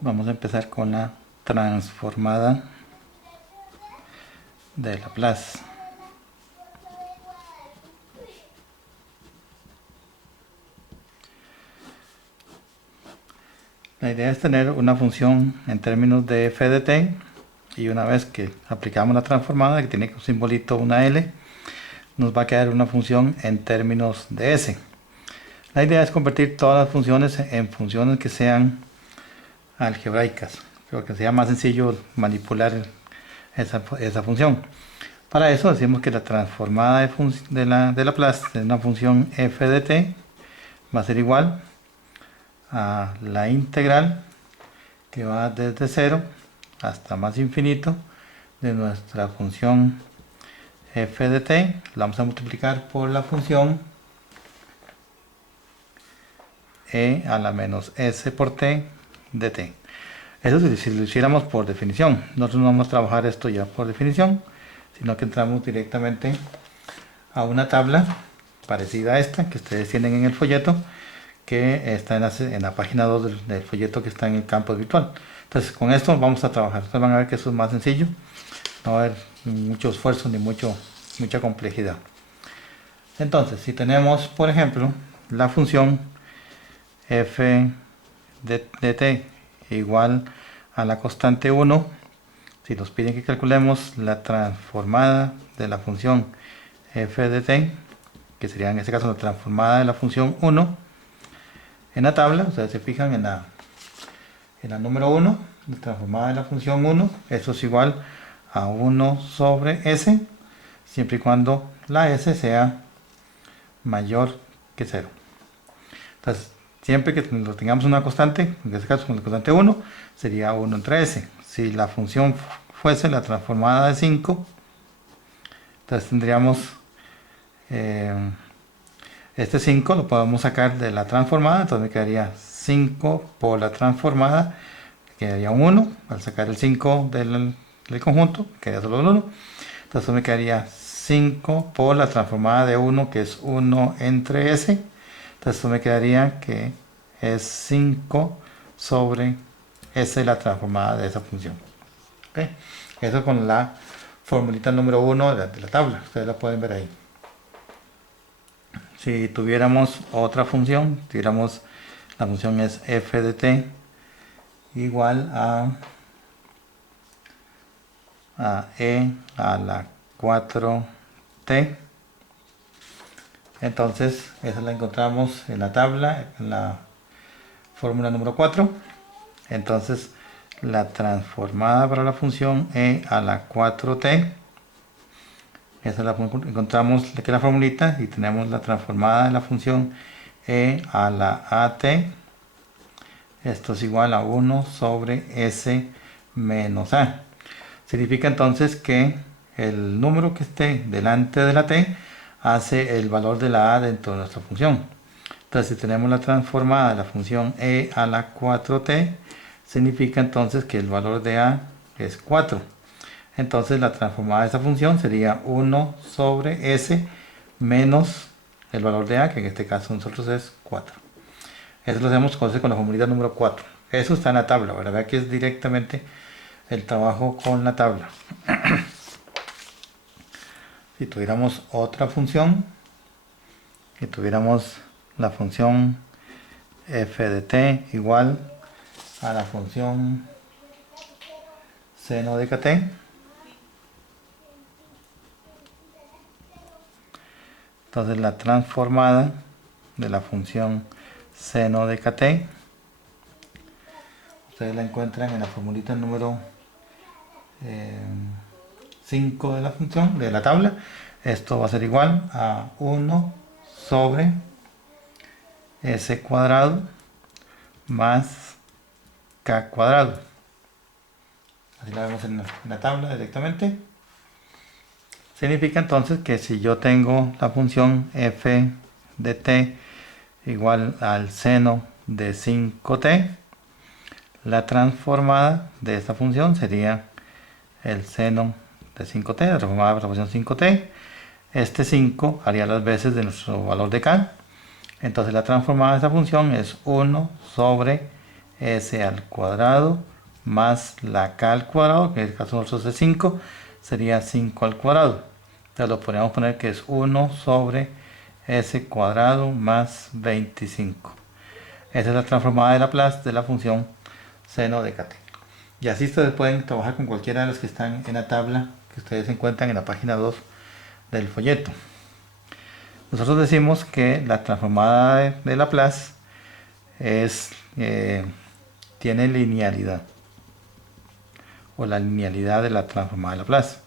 Vamos a empezar con la transformada de Laplace. La idea es tener una función en términos de f de t, y una vez que aplicamos la transformada, que tiene un simbolito, una L, nos va a quedar una función en términos de S. La idea es convertir todas las funciones en funciones que sean algebraicas, pero que sea más sencillo manipular esa función. Para eso decimos que la transformada de Laplace de una función f de t va a ser igual a la integral que va desde 0 hasta más infinito de nuestra función f de t. La vamos a multiplicar por la función e a la menos s por t de t. Eso si lo hiciéramos por definición. Nosotros no vamos a trabajar esto ya por definición, sino que entramos directamente a una tabla parecida a esta que ustedes tienen en el folleto, que está en la página 2 del folleto que está en el campo virtual. Entonces con esto vamos a trabajar. Ustedes van a ver que eso es más sencillo, no va a haber mucho esfuerzo ni mucha complejidad. Entonces, si tenemos, por ejemplo, la función f de t igual a la constante 1, si nos piden que calculemos la transformada de la función f de t, que sería en este caso la transformada de la función 1, en la tabla, ustedes se fijan en la número 1, la transformada de la función 1, eso es igual a 1 sobre s, siempre y cuando la s sea mayor que 0. Entonces, siempre que tengamos una constante, en este caso con la constante 1, sería 1 entre s. Si la función fuese la transformada de 5, entonces tendríamos este 5 lo podemos sacar de la transformada, entonces me quedaría 5 por la transformada, quedaría un 1, al sacar el 5 del conjunto, quedaría solo el 1, entonces me quedaría 5 por la transformada de 1, que es 1 entre s, entonces esto me quedaría que es 5 sobre s la transformada de esa función. ¿Okay? Eso con la formulita número 1 de la tabla, ustedes la pueden ver ahí. Si tuviéramos otra función, tuviéramos la función es f de t igual a e a la 4t, entonces esa la encontramos en la tabla, en la fórmula número 4. Entonces la transformada para la función e a la 4t, esa la encontramos que es la formulita, y tenemos la transformada de la función e a la at, esto es igual a 1 sobre s menos a. Significa entonces que el número que esté delante de la t hace el valor de la a dentro de nuestra función. Entonces, si tenemos la transformada de la función e a la 4t, significa entonces que el valor de a es 4. Entonces, la transformada de esa función sería 1 sobre s menos el valor de a, que en este caso nosotros es 4. Eso lo hacemos con la formulita número 4. Eso está en la tabla, ¿verdad? Vea que es directamente el trabajo con la tabla. Si tuviéramos otra función, si tuviéramos la función f de t igual a la función seno de kt, entonces la transformada de la función seno de kt, ustedes la encuentran en la formulita número 5 de la función, de la tabla. Esto va a ser igual a 1 sobre s cuadrado más k cuadrado. Así la vemos en la tabla directamente. Significa entonces que si yo tengo la función f de t igual al seno de 5t, la transformada de esta función sería el seno de 5t, la transformada de la función 5t. Este 5 haría las veces de nuestro valor de k. Entonces la transformada de esta función es 1 sobre s al cuadrado más la k al cuadrado, que en el caso de nosotros es 5, sería 5 al cuadrado. Entonces lo podríamos poner que es 1 sobre s cuadrado más 25. Esa es la transformada de Laplace de la función seno de kt. Y así ustedes pueden trabajar con cualquiera de los que están en la tabla que ustedes encuentran en la página 2 del folleto. Nosotros decimos que la transformada de Laplace tiene linealidad, o la linealidad de la transformada de Laplace.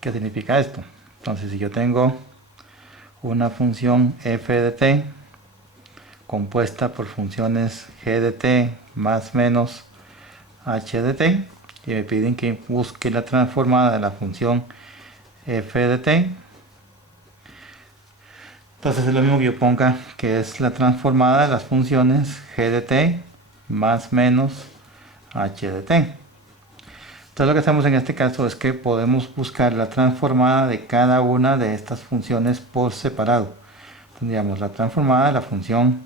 ¿Qué significa esto? Entonces, si yo tengo una función f de t compuesta por funciones g de t más menos h de t, y me piden que busque la transformada de la función f de t, entonces es lo mismo que yo ponga que es la transformada de las funciones g de t más menos h de t. Entonces lo que hacemos en este caso es que podemos buscar la transformada de cada una de estas funciones por separado. Tendríamos la transformada de la función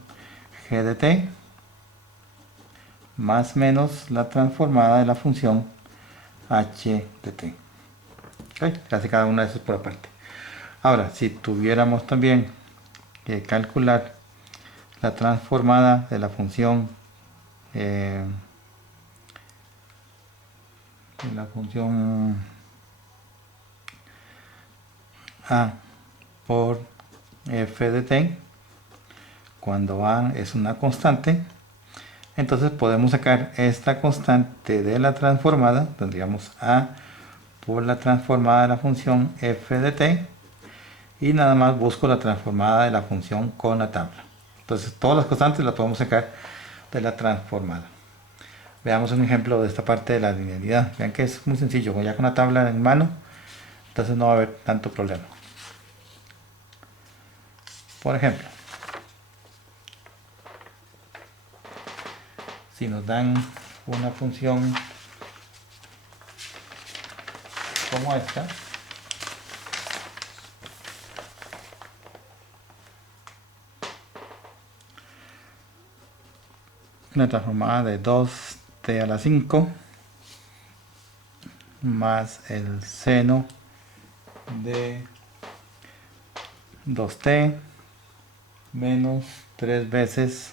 g de t más menos la transformada de la función h de t. ¿Okay? Casi cada una de esas por aparte. Ahora, si tuviéramos también que calcular la transformada de la función a por f de t, cuando a es una constante, entonces podemos sacar esta constante de la transformada. Tendríamos a por la transformada de la función f de t, y nada más busco la transformada de la función con la tabla. Entonces todas las constantes las podemos sacar de la transformada. Veamos un ejemplo de esta parte de la linealidad. Vean que es muy sencillo, ya con la tabla en mano, entonces no va a haber tanto problema. Por ejemplo, si nos dan una función como esta, una transformada de 2t a la 5 más el seno de 2t menos 3 veces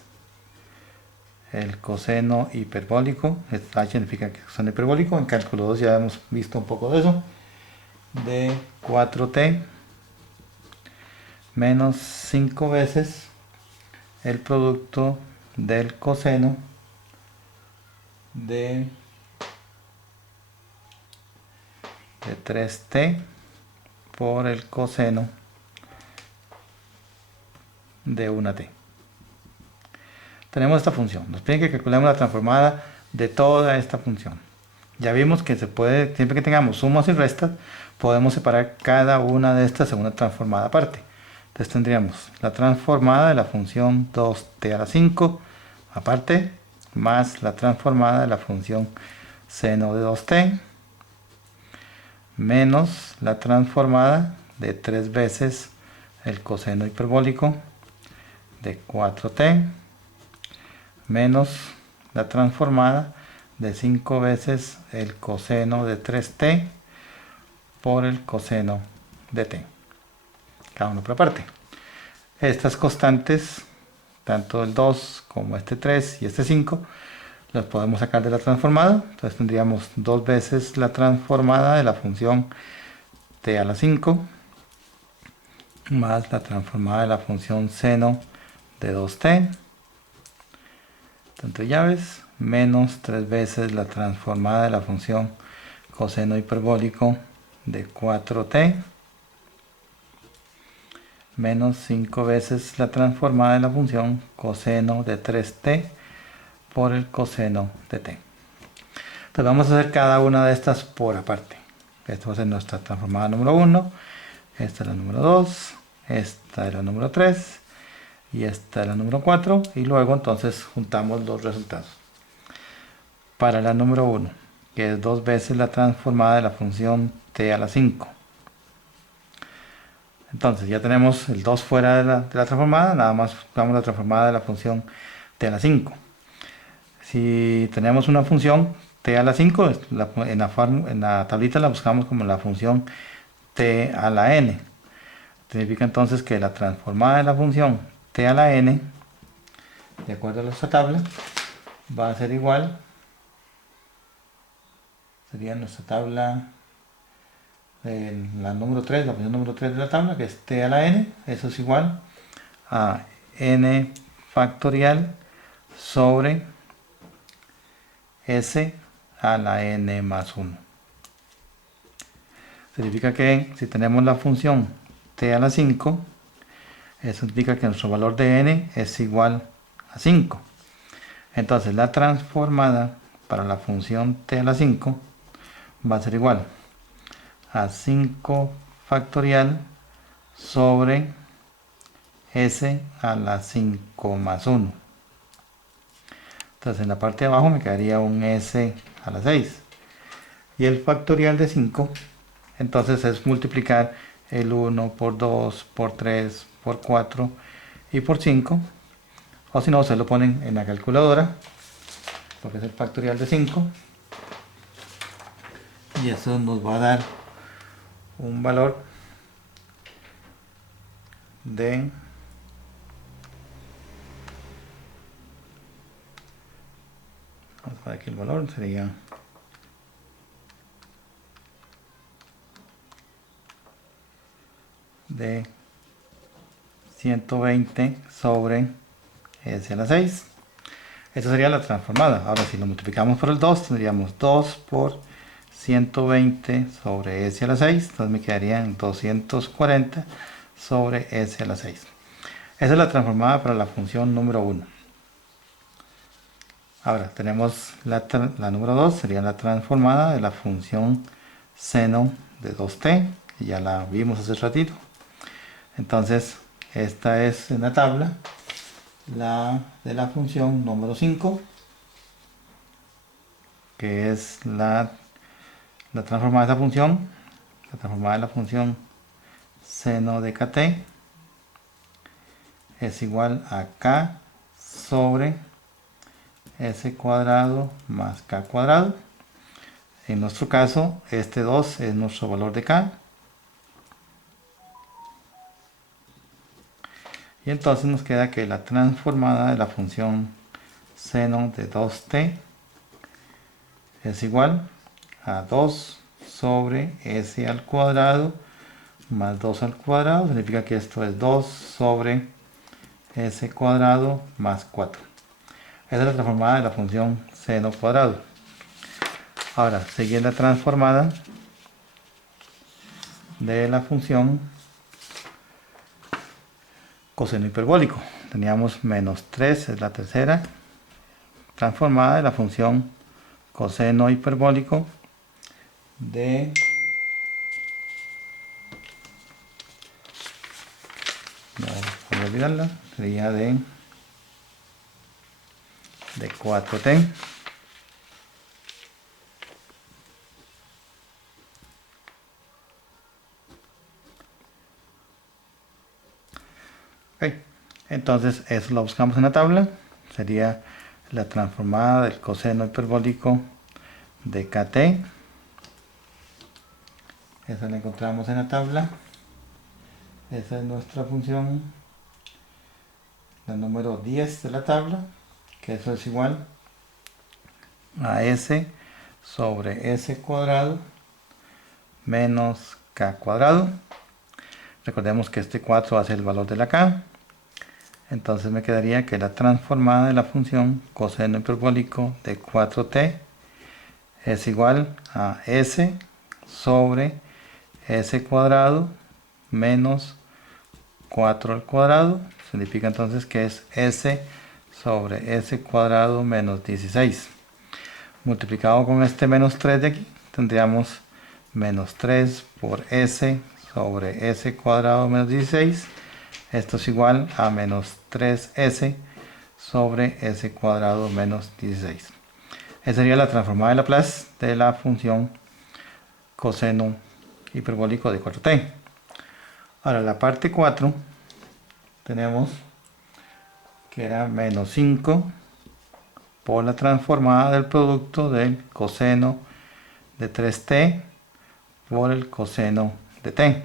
el coseno hiperbólico. H significa que es coseno hiperbólico. En cálculo 2 ya hemos visto un poco de eso. De 4t menos 5 veces el producto del coseno de 3t por el coseno de 1t. Tenemos esta función. Nos piden que calculemos la transformada de toda esta función. Ya vimos que se puede, siempre que tengamos sumas y restas, podemos separar cada una de estas en una transformada aparte. Entonces tendríamos la transformada de la función 2t a la 5 aparte, más la transformada de la función seno de 2t, menos la transformada de 3 veces el coseno hiperbólico de 4t, menos la transformada de 5 veces el coseno de 3t por el coseno de t, cada uno por aparte. Estas constantes, tanto el 2 como este 3 y este 5, las podemos sacar de la transformada. Entonces tendríamos 2 veces la transformada de la función t a la 5 más la transformada de la función seno de 2t, entre llaves, menos 3 veces la transformada de la función coseno hiperbólico de 4t, menos 5 veces la transformada de la función coseno de 3t por el coseno de t. Entonces vamos a hacer cada una de estas por aparte. Esta va a ser nuestra transformada número 1, esta es la número 2, esta es la número 3 y esta es la número 4, y luego entonces juntamos los resultados. Para la número 1 que es 2 veces la transformada de la función t a la 5. Entonces ya tenemos el 2 fuera de la transformada, nada más buscamos la transformada de la función t a la 5. Si tenemos una función t a la 5, en la tablita la buscamos como la función t a la n. Significa entonces que la transformada de la función t a la n, de acuerdo a nuestra tabla, va a ser igual, sería nuestra tabla, la número 3, la función número 3 de la tabla, que es t a la n, eso es igual a n factorial sobre s a la n más 1. Significa que si tenemos la función t a la 5, eso indica que nuestro valor de n es igual a 5. Entonces la transformada para la función t a la 5 va a ser igual a 5 factorial sobre s a la 5 más 1. Entonces en la parte de abajo me quedaría un s a la 6. Y el factorial de 5, entonces es multiplicar el 1 por 2, por 3, por 4 y por 5. O si no, se lo ponen en la calculadora, porque es el factorial de 5. Y eso nos va a dar un valor de vamos a poner aquí el valor, sería de 120 sobre s a la 6. Esa sería la transformada. Ahora si lo multiplicamos por el 2, tendríamos 2 por 120 sobre s a la 6. Entonces me quedarían 240 sobre s a la 6. Esa es la transformada para la función número 1. Ahora tenemos la número 2, sería la transformada de la función seno de 2t. Y ya la vimos hace ratito. Entonces esta es en la tabla la de la función número 5, que es la transformada de esa función, la transformada de la función seno de kt es igual a k sobre s cuadrado más k cuadrado. En nuestro caso, este 2 es nuestro valor de k. Y entonces nos queda que la transformada de la función seno de 2t es igual a 2 sobre s al cuadrado más 2 al cuadrado. Significa que esto es 2 sobre s cuadrado más 4. Esa es la transformada de la función seno cuadrado. Ahora, sigue la transformada de la función coseno hiperbólico. Teníamos menos 3, es la tercera transformada de la función coseno hiperbólico de no voy a olvidarla, sería de 4t entonces eso lo buscamos en la tabla, sería la transformada del coseno hiperbólico de kt. Esa la encontramos en la tabla. Esa es nuestra función, la número 10 de la tabla, que eso es igual a s sobre s cuadrado menos k cuadrado. Recordemos que este 4 va a ser el valor de la k. Entonces me quedaría que la transformada de la función coseno hiperbólico de 4t es igual a s sobre s cuadrado menos 4 al cuadrado. Significa entonces que es s sobre s cuadrado menos 16. Multiplicado con este menos 3 de aquí, tendríamos menos 3 por s sobre s cuadrado menos 16. Esto es igual a menos 3s sobre s cuadrado menos 16. Esa sería la transformada de Laplace de la función coseno hiperbólico de 4t. Ahora la parte 4 tenemos que era menos 5 por la transformada del producto del coseno de 3t por el coseno de t.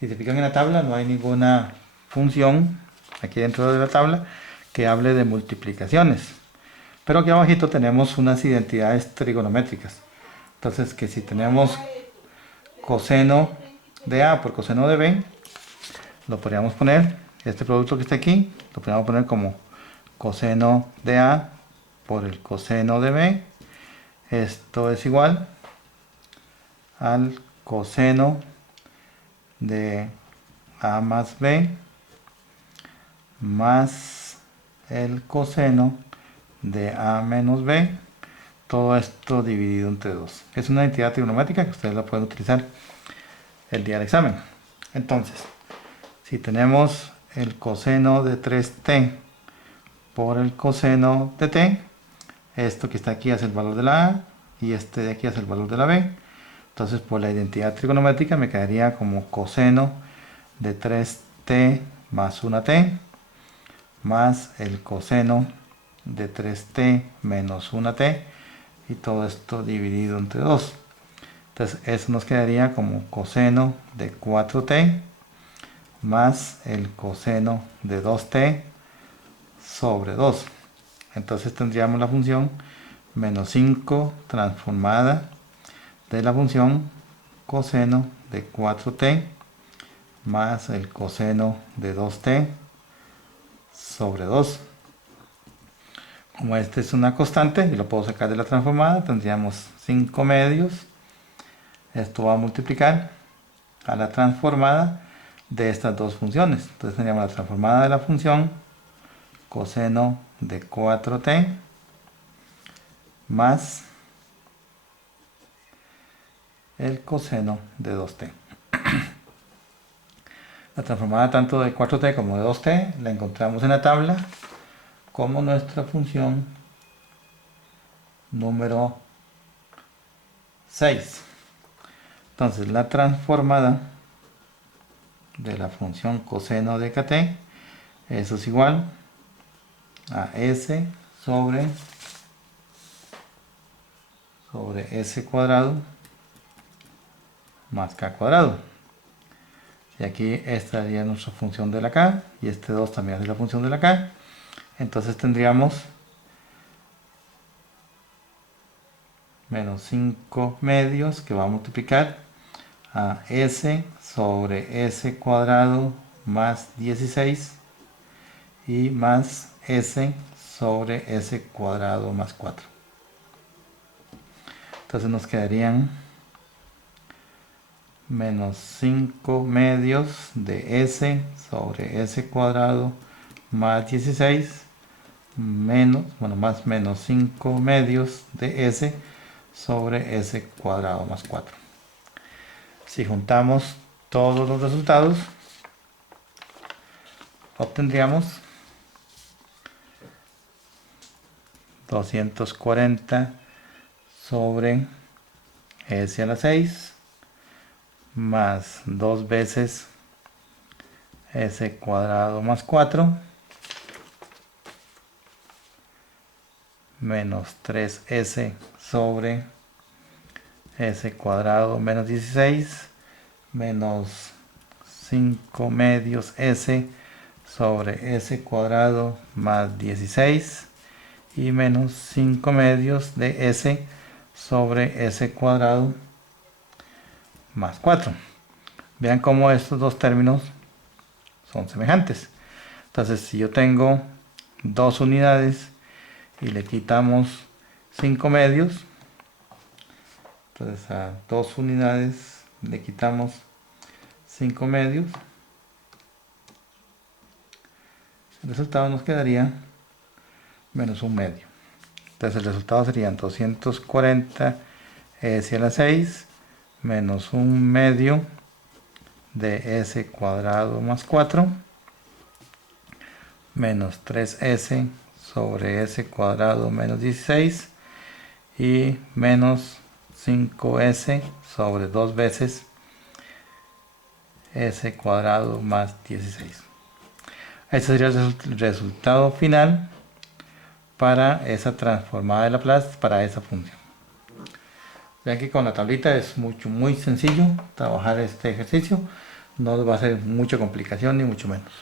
Si se fijan en la tabla, no hay ninguna función aquí dentro de la tabla que hable de multiplicaciones. Pero aquí abajito tenemos unas identidades trigonométricas. Entonces, que si tenemos coseno de A por coseno de B, lo podríamos poner, este producto que está aquí, lo podríamos poner como coseno de A por el coseno de B. Esto es igual al coseno de A más B más el coseno de A menos B, todo esto dividido entre 2. Es una entidad trigonométrica que ustedes la pueden utilizar el día del examen. Entonces, si tenemos el coseno de 3t por el coseno de t, esto que está aquí es el valor de la A y este de aquí es el valor de la B. Entonces, por la identidad trigonométrica me quedaría como coseno de 3t más 1t más el coseno de 3t menos 1t y todo esto dividido entre 2. Entonces eso nos quedaría como coseno de 4t más el coseno de 2t sobre 2. Entonces tendríamos la función menos 5 transformada de la función coseno de 4t más el coseno de 2t sobre 2. Como este es una constante y lo puedo sacar de la transformada, tendríamos 5 medios. Esto va a multiplicar a la transformada de estas dos funciones. Entonces tendríamos la transformada de la función coseno de 4t más el coseno de 2t. La transformada tanto de 4t como de 2t la encontramos en la tabla como nuestra función número 6. Entonces la transformada de la función coseno de kt, eso es igual a s sobre s cuadrado más k cuadrado. Y aquí esta sería nuestra función de la k y este 2 también es la función de la k. Entonces tendríamos menos 5 medios que va a multiplicar a s sobre s cuadrado más 16 y más s sobre s cuadrado más 4. Entonces nos quedarían menos 5 medios de s sobre s cuadrado más 16 más menos 5 medios de s sobre s cuadrado más 4. Si juntamos todos los resultados, obtendríamos 240 sobre s a la 6 más 2 veces s cuadrado más 4 menos 3s sobre s cuadrado menos 16 menos 5 medios s sobre s cuadrado más 16 y menos 5 medios de s sobre s cuadrado más 4. Vean cómo estos dos términos son semejantes. Entonces, si yo tengo 2 unidades y le quitamos 5 medios, entonces a 2 unidades le quitamos 5 medios, el resultado nos quedaría menos 1 medio. Entonces el resultado serían 240 s a la 6 menos 1 medio de s cuadrado más 4 menos 3s sobre s cuadrado menos 16 y menos 5s sobre 2 veces s cuadrado más 16. Este sería el resultado final para esa transformada de Laplace para esa función. Vean que con la tablita es muy sencillo trabajar este ejercicio, no va a ser mucha complicación ni mucho menos.